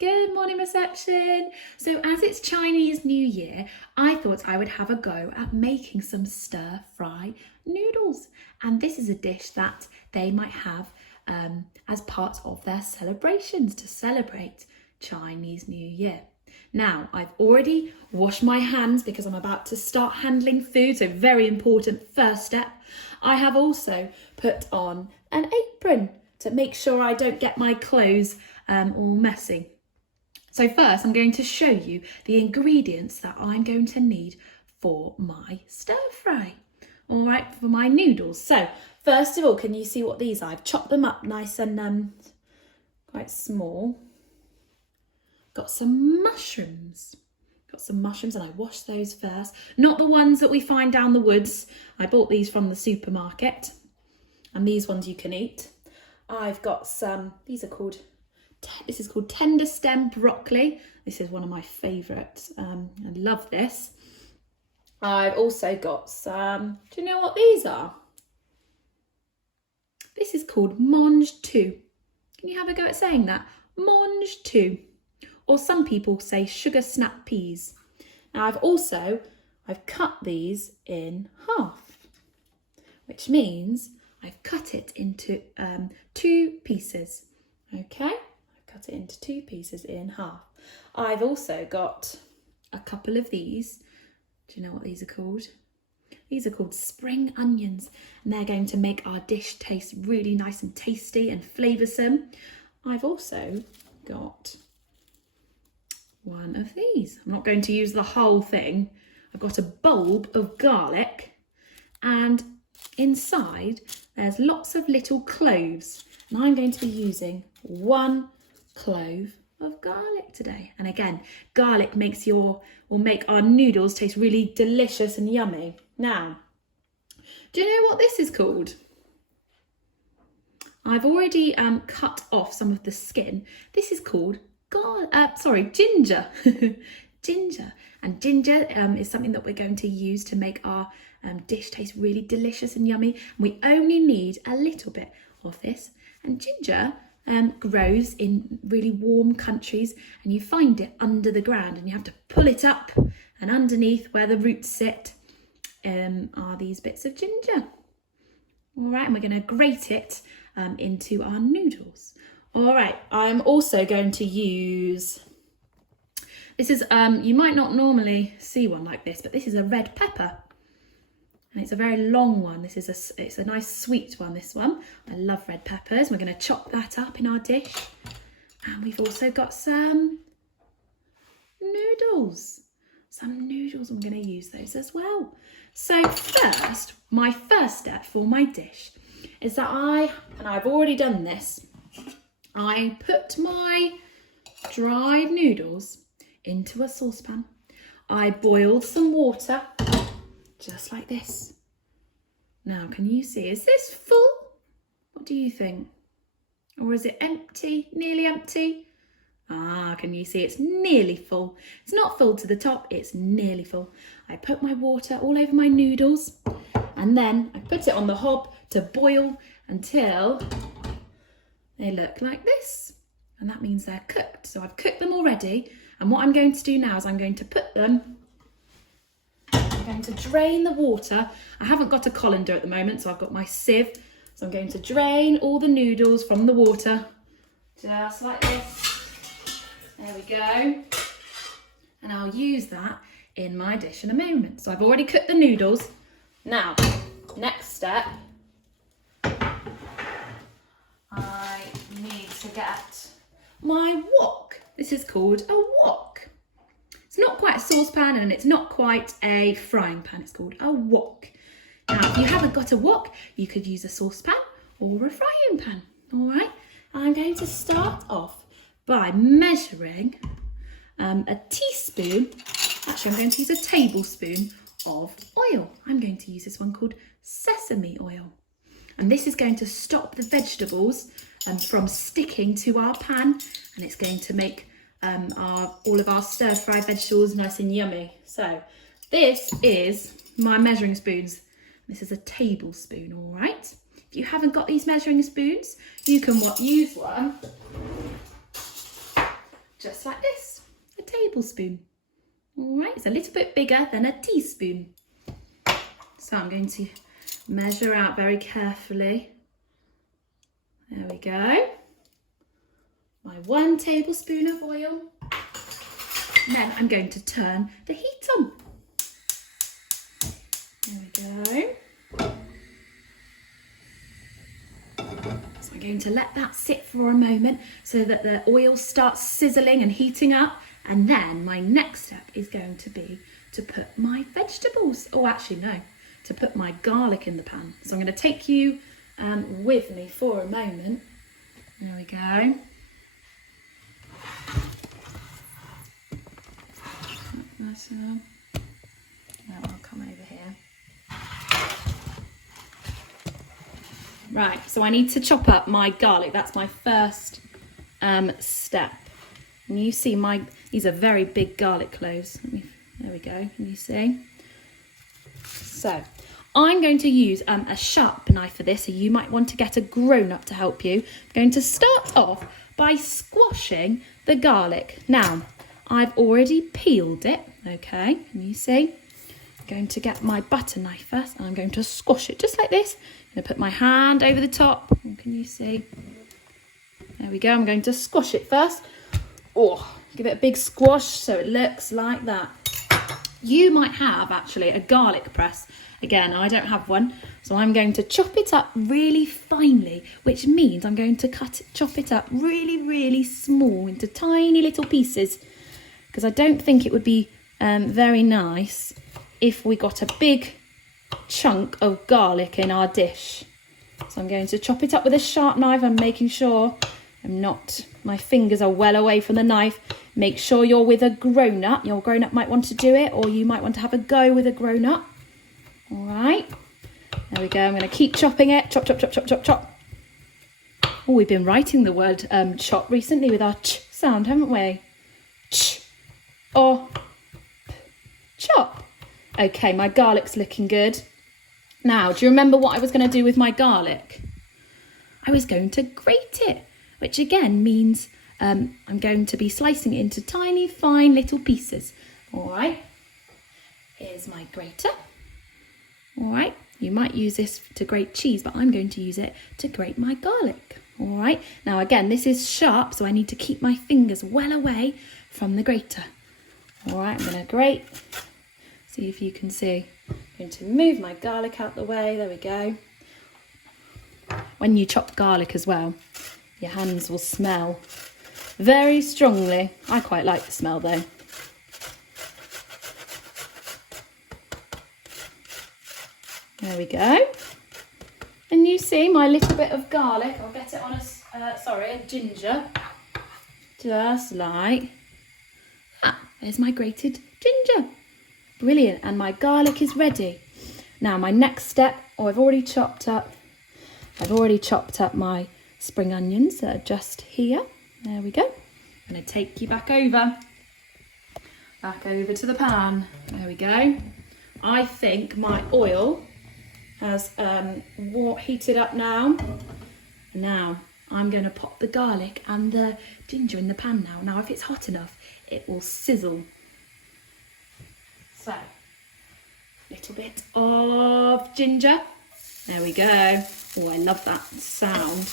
Good morning, reception. So as it's Chinese New Year, I thought I would have a go at making some stir-fry noodles. And this is a dish that they might have as part of their celebrations to celebrate Chinese New Year. Now, I've already washed my hands because I'm about to start handling food, so very important first step. I have also put on an apron to make sure I don't get my clothes all messy. So first, I'm going to show you the ingredients that I'm going to need for my stir fry. All right, for my noodles. So first of all, can you see what these are? I've chopped them up nice and quite small. Got some mushrooms. And I washed those first. Not the ones that we find down the woods. I bought these from the supermarket. And these ones you can eat. I've got some, this is called tender stem broccoli. This is one of my favourites. I love this. I've also got some, do you know what these are? This is called mange tout. Can you have a go at saying that? Mange tout. Or some people say sugar snap peas. Now I've cut these in half, which means I've cut it into 2 pieces. Okay, I've cut it into 2 pieces in half. I've also got a couple of these. Do you know what these are called? These are called spring onions, and they're going to make our dish taste really nice and tasty and flavoursome. I've also got one of these. I'm not going to use the whole thing. I've got a bulb of garlic, and inside there's lots of little cloves, and I'm going to be using 1 clove of garlic today. And again, garlic will make our noodles taste really delicious and yummy. Now, do you know what this is called? I've already cut off some of the skin. This is called ginger. Ginger. And ginger is something that we're going to use to make our dish taste really delicious and yummy. And we only need a little bit of this. And ginger grows in really warm countries, and you find it under the ground, and you have to pull it up, and underneath where the roots sit are these bits of ginger. All right, and we're going to grate it into our noodles. All right, I'm also going to use, this is, you might not normally see one like this, but this is a red pepper. And it's a very long one. It's a nice sweet one, this one. I love red peppers. We're going to chop that up in our dish. And we've also got some noodles. I'm going to use those as well. So first, my first step for my dish is that I've already done this, I put my dried noodles into a saucepan. I boiled some water, just like this. Now, can you see, is this full? What do you think? Or is it empty, nearly empty? Can you see it's nearly full? It's not full to the top, it's nearly full. I put my water all over my noodles, and then I put it on the hob to boil until they look like this. And that means they're cooked. So I've cooked them already. And what I'm going to do now is I'm going to drain the water. I haven't got a colander at the moment, so I've got my sieve. So I'm going to drain all the noodles from the water, just like this. There we go. And I'll use that in my dish in a moment. So I've already cooked the noodles. Now, next step, I need to get my wok. This is called a wok. It's not quite a saucepan and it's not quite a frying pan. It's called a wok. Now, if you haven't got a wok, you could use a saucepan or a frying pan. All right. I'm going to start off by measuring a teaspoon. Actually, I'm going to use a tablespoon of oil. I'm going to use this one called sesame oil. And this is going to stop the vegetables from sticking to our pan, and it's going to make all of our stir-fried vegetables nice and yummy. So this is my measuring spoons. This is a tablespoon, all right? If you haven't got these measuring spoons, you can use one just like this, a tablespoon. All right, it's a little bit bigger than a teaspoon. So I'm going to measure out very carefully. There we go. My 1 tablespoon of oil. And then I'm going to turn the heat on. There we go. So I'm going to let that sit for a moment so that the oil starts sizzling and heating up. And then my next step is going to be to put my vegetables, oh actually no, to put my garlic in the pan. So I'm going to take you with me for a moment. There we go. I'll come over here. Right, so I need to chop up my garlic. That's my first step. And you see these are very big garlic cloves. There we go, can you see? So I'm going to use a sharp knife for this, so you might want to get a grown-up to help you. I'm going to start off by squashing the garlic. Now, I've already peeled it, okay, can you see? I'm going to get my butter knife first, and I'm going to squash it just like this. I'm going to put my hand over the top, can you see? There we go, I'm going to squash it first. Oh, give it a big squash so it looks like that. You might have actually a garlic press. Again, I don't have one, so I'm going to chop it up really finely, which means I'm going to chop it up really, really small into tiny little pieces, because I don't think it would be very nice if we got a big chunk of garlic in our dish. So I'm going to chop it up with a sharp knife. I'm making sure my fingers are well away from the knife. Make sure you're with a grown-up. Your grown-up might want to do it, or you might want to have a go with a grown-up. All right, there we go. I'm going to keep chopping it. Chop, chop, chop, chop, chop, chop. Oh, we've been writing the word chop recently with our ch sound, haven't we? Ch, or, chop. Okay, my garlic's looking good. Now, do you remember what I was going to do with my garlic? I was going to grate it, which again means I'm going to be slicing it into tiny, fine little pieces. All right, here's my grater. All right, you might use this to grate cheese, but I'm going to use it to grate my garlic. All right, now again, this is sharp, so I need to keep my fingers well away from the grater. All right, I'm going to grate. See if you can see. I'm going to move my garlic out the way. There we go. When you chop garlic as well, your hands will smell very strongly. I quite like the smell though. There we go. And you see my little bit of garlic. I'll get it on a ginger. Just like that. There's my grated ginger. Brilliant. And my garlic is ready. Now my next step, I've already chopped up my spring onions that are just here. There we go. I'm going to take you back over to the pan. There we go. I think my oil has heated up now. Now I'm going to pop the garlic and the ginger in the pan now. Now if it's hot enough, it will sizzle. So, little bit of ginger. There we go. Oh, I love that sound.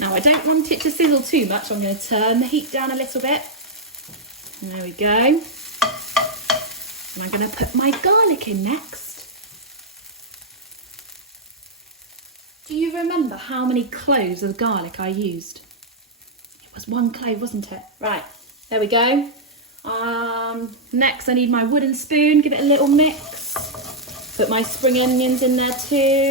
Now I don't want it to sizzle too much. I'm going to turn the heat down a little bit. And there we go. And I'm going to put my garlic in next. Do you remember how many cloves of garlic I used? It was 1 clove, wasn't it? Right, there we go. Next I need my wooden spoon. Give it a little mix. Put my spring onions in there too.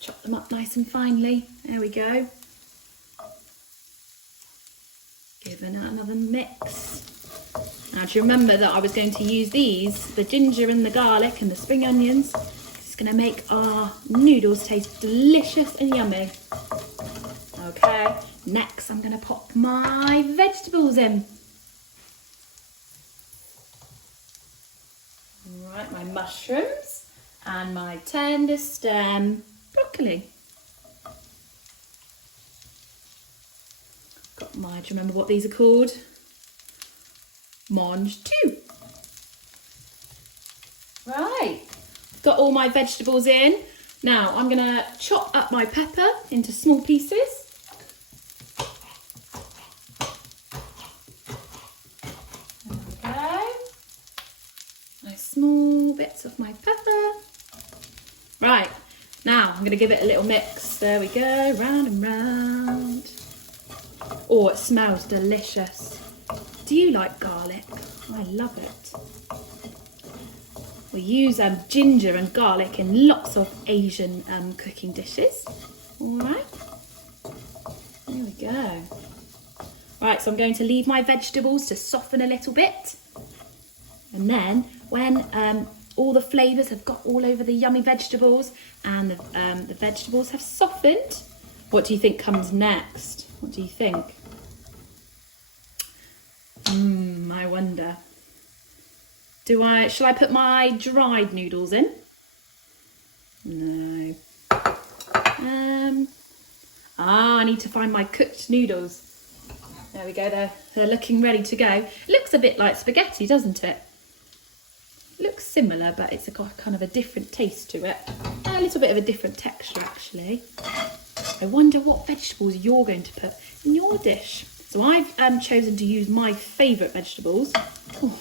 Chop them up nice and finely. There we go. Give it another mix. Now do you remember that I was going to use these, the ginger and the garlic and the spring onions. It's going to make our noodles taste delicious and yummy. Okay, next I'm going to pop my vegetables in. Right, my mushrooms and my tender stem broccoli. Got my, do you remember what these are called? Mange tout. Right, got all my vegetables in. Now I'm gonna chop up my pepper into small pieces. There we go. Nice small bits of my pepper. Right, now I'm gonna give it a little mix. There we go, round and round. Oh, it smells delicious. Do you like garlic? I love it. We use ginger and garlic in lots of Asian cooking dishes. All right, there we go. Right, so I'm going to leave my vegetables to soften a little bit. And then when all the flavours have got all over the yummy vegetables and the vegetables have softened, what do you think comes next? What do you think? I wonder. Shall I put my dried noodles in? No. I need to find my cooked noodles. There we go, they're looking ready to go. It looks a bit like spaghetti, doesn't it? It looks similar, but it's got kind of a different taste to it. A little bit of a different texture, actually. I wonder what vegetables you're going to put in your dish. So I've chosen to use my favourite vegetables. Oh,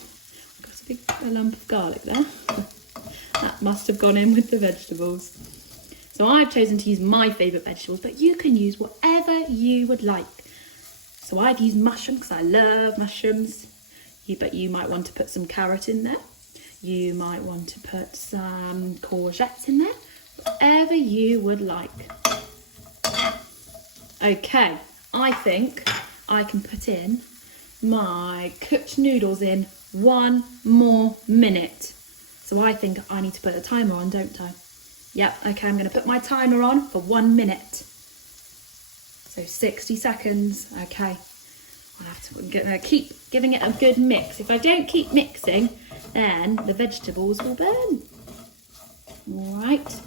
got a lump of garlic there. That must have gone in with the vegetables. So I've chosen to use my favourite vegetables, but you can use whatever you would like. So I've used mushrooms because I love mushrooms. But you might want to put some carrot in there. You might want to put some courgettes in there. Whatever you would like. Okay, I think I can put in my cooked noodles in 1 more minute. So I think I need to put a timer on, don't I? Yep, okay, I'm going to put my timer on for 1 minute. So 60 seconds, okay. I'll have to keep giving it a good mix. If I don't keep mixing, then the vegetables will burn. All right.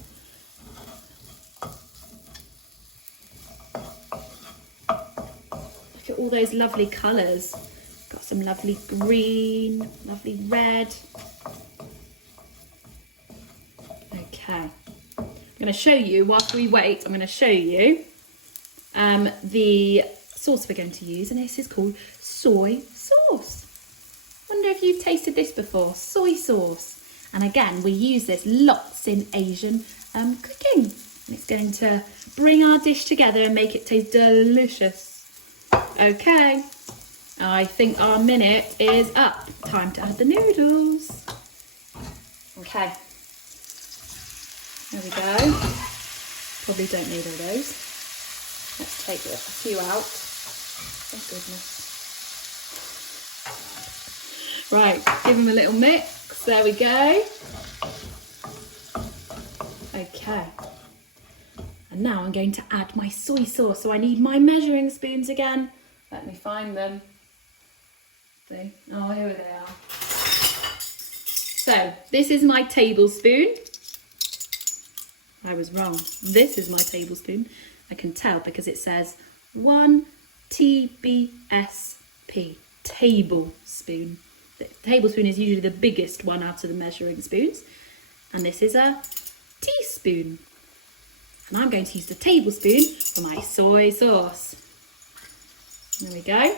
Look at all those lovely colours. Got some lovely green, lovely red. Okay. I'm going to show you, whilst we wait, I'm going to show you the sauce we're going to use, and this is called soy sauce. Wonder if you've tasted this before, soy sauce. And again, we use this lots in Asian cooking. And it's going to bring our dish together and make it taste delicious. Okay, I think our minute is up. Time to add the noodles. Okay, there we go. Probably don't need all those. Let's take a few out. Oh goodness. Right, give them a little mix. There we go. Okay. And now I'm going to add my soy sauce. So I need my measuring spoons again. Let me find them. See? Oh, here they are. So this is my tablespoon. I was wrong. This is my tablespoon. I can tell because it says 1 TBSP, tablespoon. The tablespoon is usually the biggest one out of the measuring spoons. And this is a teaspoon. And I'm going to use the tablespoon for my soy sauce. There we go.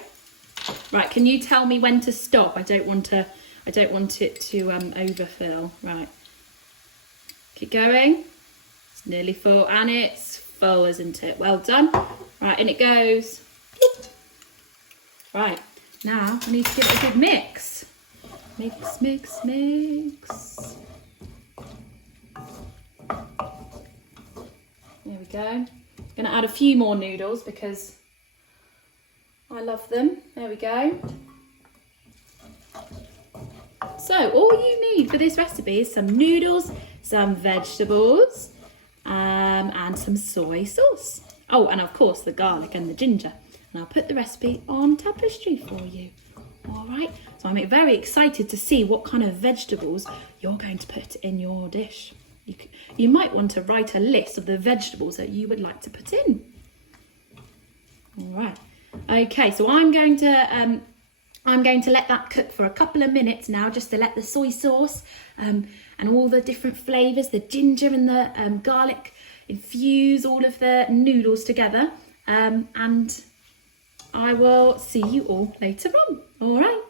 Right, can you tell me when to stop? I don't want it to overfill. Right. Keep going. It's nearly full, and it's full, isn't it? Well done. Right, in it goes. Right, now I need to give it a good mix. Mix, mix, mix. There we go. I'm going to add a few more noodles because I love them. There we go. So all you need for this recipe is some noodles, some vegetables, and some soy sauce. Oh, and of course the garlic and the ginger. And I'll put the recipe on Tapestry for you. All right, so I'm very excited to see what kind of vegetables you're going to put in your dish. You might want to write a list of the vegetables that you would like to put in. All right, Okay, so I'm going to let that cook for a couple of minutes now, just to let the soy sauce and all the different flavours, the ginger and the garlic, infuse all of the noodles together. And I will see you all later on. All right.